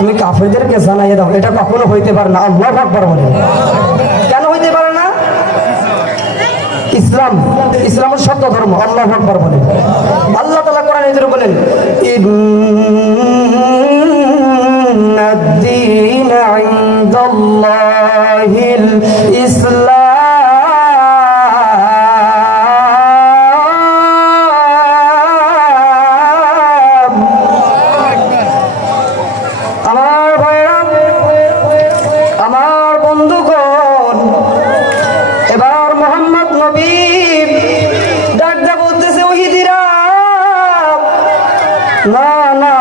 তুমি কাফেরদেরকে জানাইয়ে দাও, এটা কখনো হইতে পারে না। আল্লাহু আকবার বলেন। কেন হইতে পারে না? ইসলাম সত্য ধর্ম। আল্লাহু আকবার বলেন। আল্লাহ তাআলা কোরআনে এর বলেন, ইন্নাদ-দীনা ইনদাল্লাহিল ইসলাম। আমার ভাইরা, আমার বন্ধুগণ, এবার মোহাম্মদ নবী ডাকতে বলতেছে, ওহিদিরা, না না,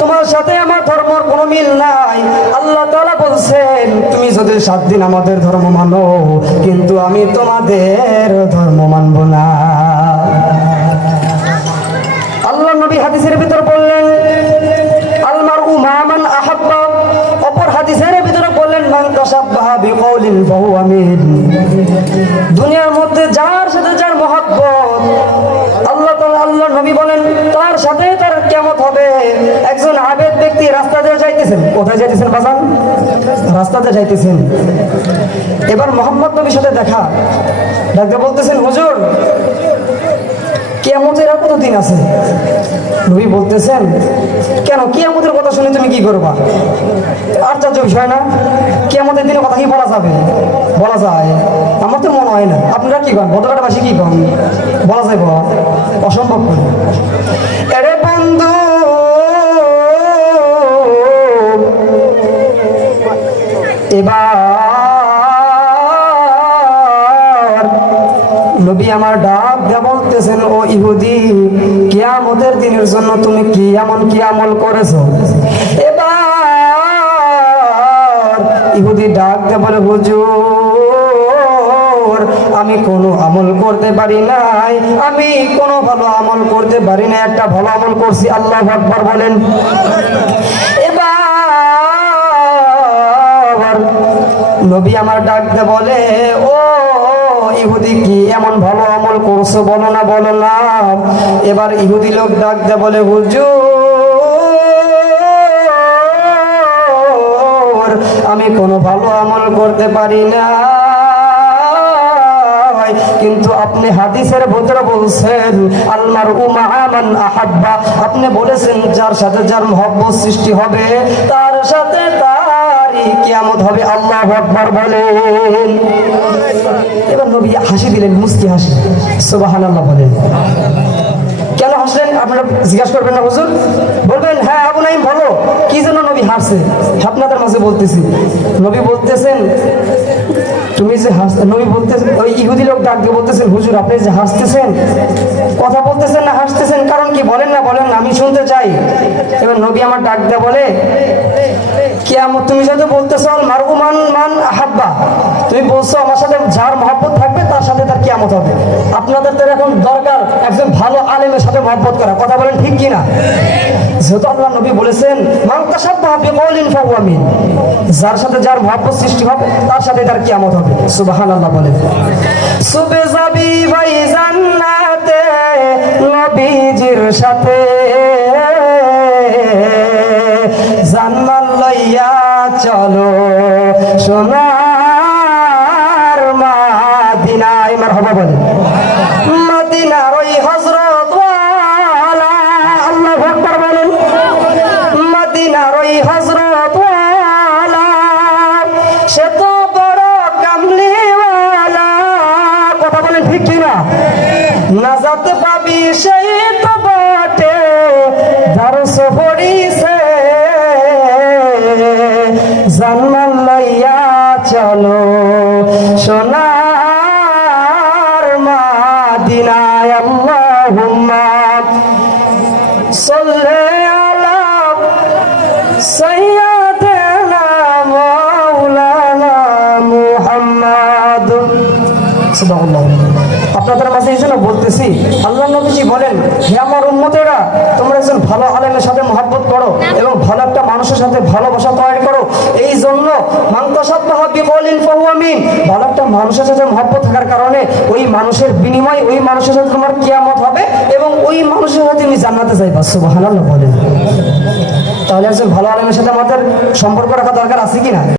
তোমার সাথে আমার ধর্মের কোনো মিল নাই। আল্লাহ তাআলা বলছেন, তুমি যদি 7 দিন আমাদের ধর্ম মানো, কিন্তু আমি তোমাদের ধর্ম মানব না। আল্লাহ নবী হাদিসের ভিতর বললেন, আলমারউ মা মান আহাব্বা। অপর হাদিসের ভিতরে বললেন, মান তাশাব্বাহা বিকাউলিন ফাহুয়া মিন। দুনিয়ার মধ্যে যার সাথে যার মহব্বত, আল্লাহ নবী বলেন তার সাথে তার কিয়ামত হবে। একজন আবেদ ব্যক্তি রাস্তা দিয়ে যাইতেছেন, কোথায় যাইতেছেন বাজান? রাস্তাতে যাইতেছেন। এবার মোহাম্মদ নবীর সাথে দেখা, ডাকতে বলতেছেন, হুজুর, কিয়ামতের আর কত দিন আছে? নবী বলতেছেন, কেন, কিয়ামতের কথা শুনে তুমি কি করবা? আশ্চর্য বিষয় না? কিয়ামতের দিনের কথা কি বলা যাবে? বলা যায়? আমার তো মনে হয় না। আপনারা কি কন? বদকাটাবাসী কি কন? বলা যাবে? অসম্ভব করে। এরে বন্ধু, এবার নবী আমার ডাক দিয়ে বলতেছেন, ও ইহুদি, কিয়ামতের দিনের জন্য তুমি কি এমন কি আমল করেছো? এবার ইহুদি ডাক দিয়ে বলে, হুজুর, আমি কোনো আমল করতে পারি নাই, আমি কোনো ভালো আমল করতে পারি না। একটা ভালো আমল করছি। আল্লাহু আকবার বলেন। এবার নবী আমার ডাক দিয়ে বলে, ও ইহুদি, কি এমন ভালো আমল করছো, বলো না, বলো না। এবার ইহুদি লোক ডাক দিয়ে বলে, হুজুর, আমি কোনো ভালো আমল করতে পারি না, কিন্তু আপনি হাদিসের ভিতরে বলছেন, আলমারউ মা মান আহাব্বা। আপনি বলেছেন যার সাথে যার মহব্বত সৃষ্টি হবে, তার সাথে তারই কিয়ামত হবে। আল্লাহু আকবার বলেন। এবার নবী হাসি দিলেন, মুস্কি হাসি। সুবহানাল্লাহ বলেন। কেন হাসলেন আপনারা জিজ্ঞাসা করবেন না হুজুর? বলবেন, হ্যাঁ আবু নাঈম বলো, কি জন্য নবী হাসছে? আপনাদের মাঝে বলতেছি। নবী বলতেছেন, তুমি যে নবী বলতেছেন, ওই ইহুদি লোক ডাক দিয়ে বলতেছেন, হুজুর, আপনি যে হাসতেছেন, কথা বলতেছেন না, হাসতেছেন, কারণ কি? বলেন না, বলেন না, আমি শুনতে চাই। এবার নবী আমার ডাক দিয়ে বলে, কিয়ামত, তুমি যদি বলতেছো আলমারউ মান আহাব্বা, তুমি বলছো আমার সাথে যার মহব্বত থাকবে তার সাথে তার কিয়ামত হবে। আপনাদের তো এখন দরকার একজন ভালো আলেমের সাথে মহব্বত করা। কথা বলেন ঠিক কিনা? যেহেতু আল্লাহ নবী বলেছেন, মান তাশাব্বাহা বিকাউলিন ফাহুয়া মিন, যার সাথে যার মহব্বত সৃষ্টি হবে তার সাথে তার কিয়ামত হবে। সুবহানাল্লাহ বলেন। সুবে যাবি ভাই জান্নাতে নবীজির সাথে, জান্নাত লইয়া চলো সোনার মদিনায়। মারহাবা বলেন। মদিনার ওই হযরত ওয়ালা, আল্লাহু আকবার বলেন। মদিনার ওই হযরত ওয়ালা, সে তো বড় কামলিওয়ালা। কথা বলেন ঠিক কিনা? নাজাত পাবি সেই তো বটে দরস পড়িছে, জান্নাত লইয়া চলো সোনার মদিনায়। আল্লাহুম্মা সাল্লি আলা সাইয়্যিদিনা মাওলানা মুহাম্মদ। সুবহানাল্লাহ। আপনাদের মাঝে এই জন্য বলতেছি, আল্লাহ নবীজি বলেন, হে আমার উম্মতেরা, তোমরা একজন ভালো আলেমের সাথে মহব্বত করো এবং ভালো একটা মানুষের সাথে ভালোবাসা তৈরি করো। এই জন্য মান তাশাব্বাহা বিকওলিন ফাহুয়া মিন। ভালো একটা মানুষের সাথে মহব্বত থাকার কারণে ওই মানুষের বিনিময় ওই মানুষের সাথে তোমার কিয়ামত হবে এবং ওই মানুষের সাথে তুমি জান্নাতে যাইবা। সুবহানাল্লাহ বলেন। তাহলে একজন ভালো আলেমের সাথে আমাদের সম্পর্ক রাখা দরকার আছে কিনা?